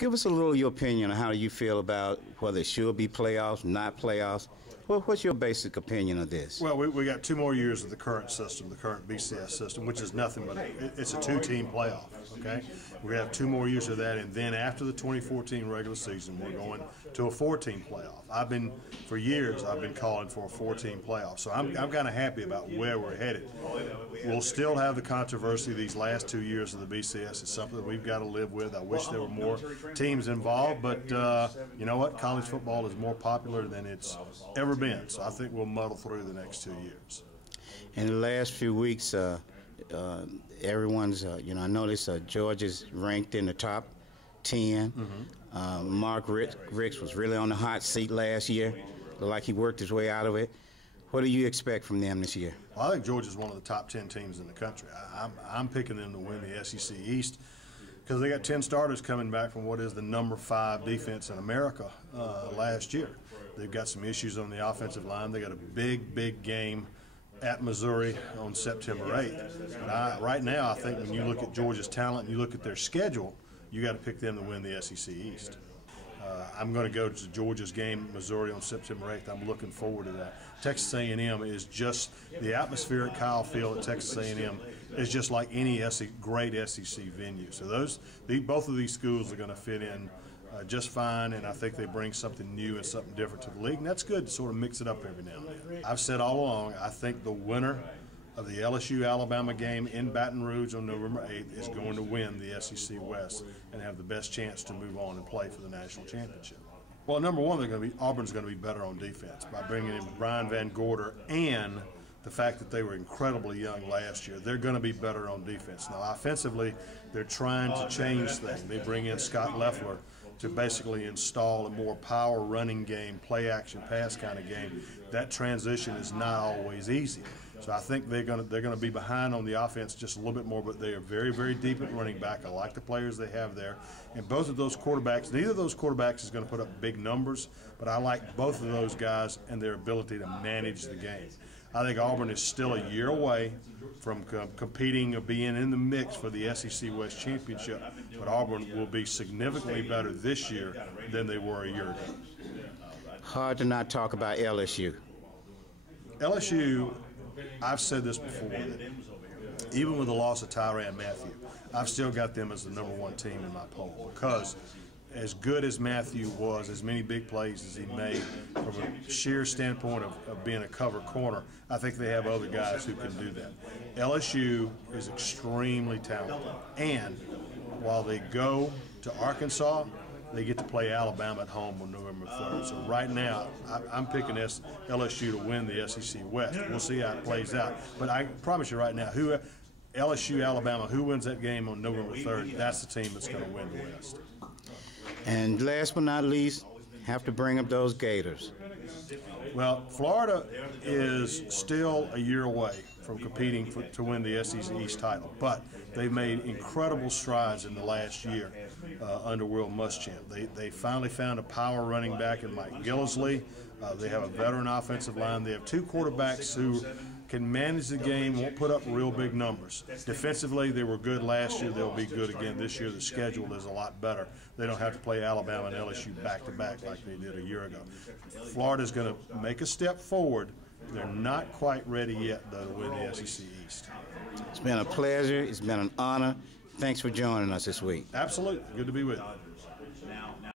Give us a little of your opinion on how you feel about whether it should be playoffs, not playoffs. What's your basic opinion of this? Well, we got 2 more years of the current system, the current BCS system, which is nothing but it's a 2-team playoff. Okay, we have 2 more years of that, and then after the 2014 regular season, we're going to a 4-team playoff. For years I've been calling for a 4-team playoff, so I'm kind of happy about where we're headed. We'll still have the controversy these last 2 years of the BCS. It's something that we've got to live with. I wish there were more teams involved, but you know what? College football is more popular than it's ever been, so I think we'll muddle through the next 2 years. In the last few weeks, everyone's, I noticed Georgia's ranked in the top 10. Mark Ricks was really on the hot seat last year. Looked like he worked his way out of it. What do you expect from them this year? Well, I think Georgia's one of the top 10 teams in the country. I'm picking them to win the SEC East because they got 10 starters coming back from what is the number 5 defense in America last year. They've got some issues on the offensive line. They got a big game at Missouri on September 8th. But right now, I think when you look at Georgia's talent and you look at their schedule, you got to pick them to win the SEC East. I'm going to go to Georgia's game at Missouri on September 8th. I'm looking forward to that. Texas A&M is just the atmosphere at Kyle Field at Texas A&M is just like any great SEC venue. So both of these schools are going to fit in just fine, and I think they bring something new and something different to the league, and that's good to sort of mix it up every now and then. I've said all along, I think the winner of the LSU-Alabama game in Baton Rouge on November 8th is going to win the SEC West and have the best chance to move on and play for the national championship. Well, number one, Auburn's going to be better on defense by bringing in Brian Van Gorder, and the fact that they were incredibly young last year. They're going to be better on defense. Now, offensively, they're trying to change things. They bring in Scott Leffler to basically install a more power running game, play action pass kind of game. That transition is not always easy. So I think they're going to be behind on the offense just a little bit more, but they are very deep at running back. I like the players they have there. And both of those quarterbacks, neither of those quarterbacks is going to put up big numbers, but I like both of those guys and their ability to manage the game. I think Auburn is still a year away from competing or being in the mix for the SEC West Championship, but Auburn will be significantly better this year than they were a year ago. Hard to not talk about LSU. LSU, I've said this before, that even with the loss of Tyrann Mathieu, I've still got them as the number 1 team in my poll, because as good as Mathieu was, as many big plays as he made, from a sheer standpoint of being a cover corner, I think they have other guys who can do that. LSU is extremely talented, and while they go to Arkansas, they get to play Alabama at home on November 3rd. So right now, I'm picking LSU to win the SEC West. We'll see how it plays out. But I promise you right now, LSU, Alabama, who wins that game on November 3rd, that's the team that's going to win the West. And last but not least, have to bring up those Gators. Well, Florida is still a year away from competing to win the SEC East title, but they've made incredible strides in the last year under Will Muschamp. They finally found a power running back in Mike Gillislee. They have a veteran offensive line. They have 2 quarterbacks who can manage the game, won't put up real big numbers. Defensively, they were good last year. They'll be good again this year. The schedule is a lot better. They don't have to play Alabama and LSU back-to-back like they did a year ago. Florida's going to make a step forward. They're not quite ready yet, though, to win the SEC East. It's been a pleasure. It's been an honor. Thanks for joining us this week. Absolutely. Good to be with you.